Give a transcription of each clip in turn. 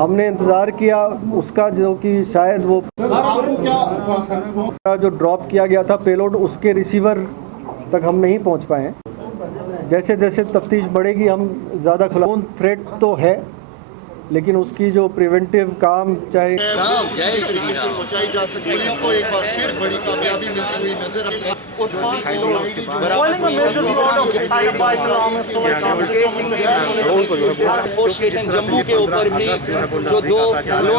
हमने इंतज़ार किया उसका, जो कि शायद वो जो ड्रॉप किया गया था पेलोड, उसके रिसीवर तक हम नहीं पहुंच पाए हैं। जैसे जैसे तफ्तीश बढ़ेगी हम ज़्यादा खुला थ्रेट तो है, लेकिन उसकी जो प्रिवेंटिव काम चाहे पहुंचाई जा सके, पुलिस को एक बार फिर बड़ी कामयाबी मिलती हुई नजर फोर्स स्टेशन जम्मू के ऊपर भी जो दो लो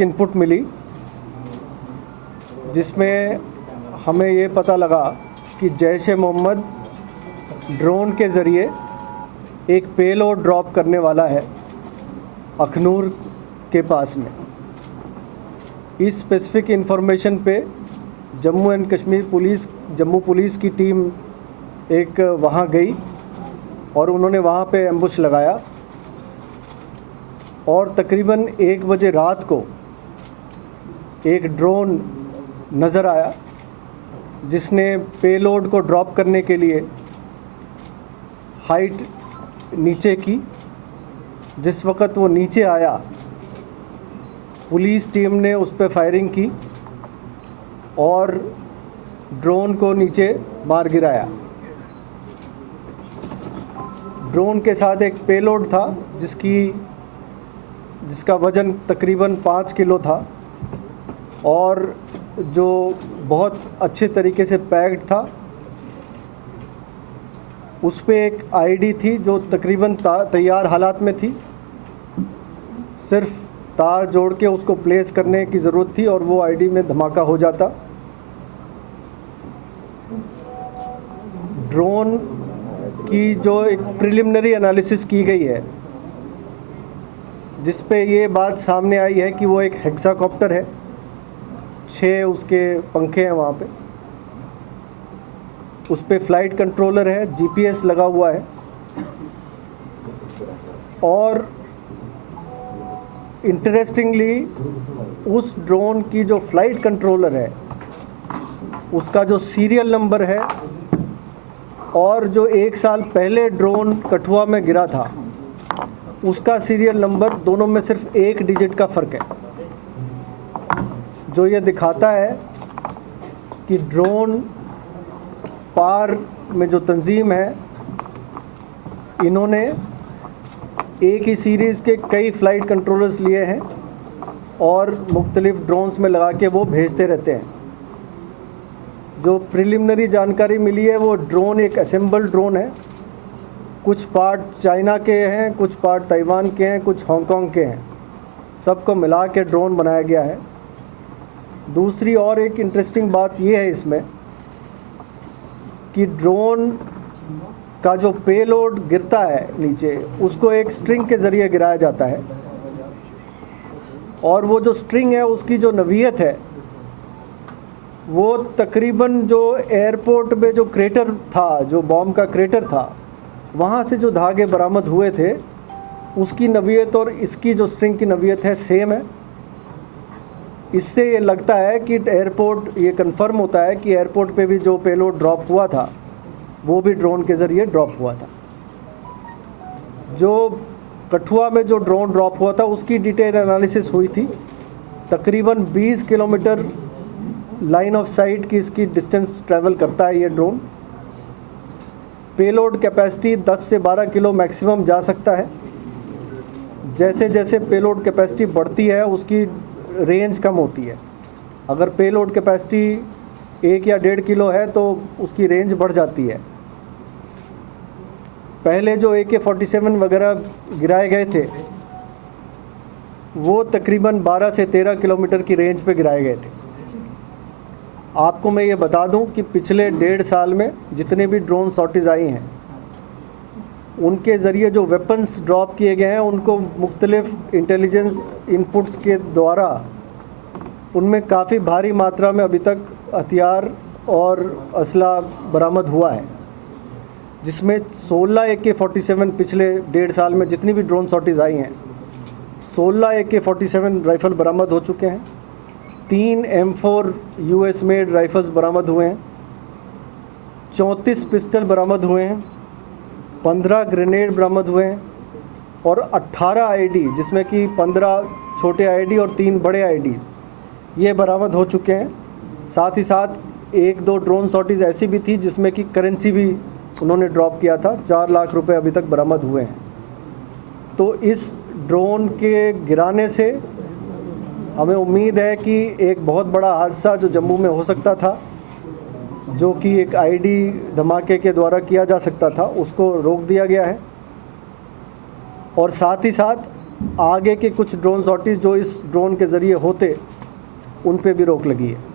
इनपुट मिली, जिसमें हमें ये पता लगा कि जैश ए मोहम्मद ड्रोन के ज़रिए एक पेलोड ड्रॉप करने वाला है अखनूर के पास में। इस स्पेसिफिक इंफॉर्मेशन पे Jammu and Kashmir police, Jammu police की टीम एक वहाँ गई और उन्होंने वहाँ पे एम्बुश लगाया और तकरीबन 1 बजे रात को एक ड्रोन नज़र आया जिसने पेलोड को ड्रॉप करने के लिए हाइट नीचे की। जिस वक़्त वो नीचे आया, पुलिस टीम ने उस पर फायरिंग की और ड्रोन को नीचे मार गिराया। ड्रोन के साथ एक पेलोड था जिसका वज़न तकरीबन 5 किलो था और जो बहुत अच्छे तरीके से पैक्ड था। उस पे एक आईडी थी जो तकरीबन तैयार हालात में थी, सिर्फ तार जोड़ के उसको प्लेस करने की ज़रूरत थी और वो आईडी में धमाका हो जाता। ड्रोन की जो एक प्रिलिमिनरी एनालिसिस की गई है, जिस पे ये बात सामने आई है कि वो एक हेक्साकॉप्टर है, 6 उसके पंखे हैं वहाँ पे, उस पे फ़्लाइट कंट्रोलर है, जीपीएस लगा हुआ है और इंटरेस्टिंगली उस ड्रोन की जो फ़्लाइट कंट्रोलर है उसका जो सीरियल नंबर है और जो 1 साल पहले ड्रोन कठुआ में गिरा था उसका सीरियल नंबर, दोनों में सिर्फ 1 डिजिट का फ़र्क है, जो ये दिखाता है कि ड्रोन पार में जो तंजीम है, इन्होंने एक ही सीरीज़ के कई फ़्लाइट कंट्रोलर्स लिए हैं और मुख्तलिफ़ ड्रोन्स में लगा के वो भेजते रहते हैं। जो प्रिलिमिनरी जानकारी मिली है, वो ड्रोन एक असेंबल ड्रोन है। कुछ पार्ट चाइना के हैं, कुछ पार्ट ताइवान के हैं, कुछ हांगकांग के हैं, सबको मिला के ड्रोन बनाया गया है। दूसरी और एक इंटरेस्टिंग बात ये है इसमें कि ड्रोन का जो पेलोड गिरता है नीचे, उसको एक स्ट्रिंग के ज़रिए गिराया जाता है और वो जो स्ट्रिंग है उसकी जो नवीयत है वो तकरीबन जो एयरपोर्ट में जो क्रेटर था, जो बॉम्ब का क्रेटर था, वहाँ से जो धागे बरामद हुए थे उसकी नवीयत और इसकी जो स्ट्रिंग की नवीयत है सेम है। इससे ये लगता है कि एयरपोर्ट, ये कंफर्म होता है कि एयरपोर्ट पे भी जो पेलोड ड्रॉप हुआ था वो भी ड्रोन के ज़रिए ड्रॉप हुआ था। जो कठुआ में जो ड्रोन ड्रॉप हुआ था उसकी डिटेल एनालिसिस हुई थी। तकरीबन 20 किलोमीटर लाइन ऑफ साइट की इसकी डिस्टेंस ट्रैवल करता है ये ड्रोन। पेलोड कैपेसिटी 10 से 12 किलो मैक्सिमम जा सकता है। जैसे जैसे पेलोड कैपेसिटी बढ़ती है उसकी रेंज कम होती है। अगर पेलोड कैपेसिटी 1 या 1.5 किलो है तो उसकी रेंज बढ़ जाती है। पहले जो AK-47 वगैरह गिराए गए थे वो तकरीबन 12 से 13 किलोमीटर की रेंज पे गिराए गए थे। आपको मैं ये बता दूं कि पिछले 1.5 साल में जितने भी ड्रोन शॉर्टेज आई हैं उनके ज़रिए जो वेपन्स ड्रॉप किए गए हैं उनको मुख्तलिफ इंटेलिजेंस इनपुट्स के द्वारा उनमें काफ़ी भारी मात्रा में अभी तक हथियार और असला बरामद हुआ है, जिसमें 16 AK-47 पिछले 1.5 साल में जितनी भी ड्रोन शॉर्टेज आई हैं 16 AK-47 राइफ़ल बरामद हो चुके हैं। 3 M4 US मेड राइफ़ल्स बरामद हुए हैं। 34 पिस्टल बरामद हुए हैं। 15 ग्रेनेड बरामद हुए हैं और 18 आईडी, जिसमें कि 15 छोटे आईडी और 3 बड़े आईडी ये बरामद हो चुके हैं। साथ ही साथ 1-2 ड्रोन सॉर्टीज़ ऐसी भी थी जिसमें कि करेंसी भी उन्होंने ड्रॉप किया था। 4 लाख रुपए अभी तक बरामद हुए हैं। तो इस ड्रोन के गिराने से हमें उम्मीद है कि एक बहुत बड़ा हादसा जो जम्मू में हो सकता था, जो कि एक आईडी धमाके के द्वारा किया जा सकता था, उसको रोक दिया गया है। और साथ ही साथ आगे के कुछ ड्रोन सॉर्टीज़ जो इस ड्रोन के ज़रिए होते, उन पे भी रोक लगी है।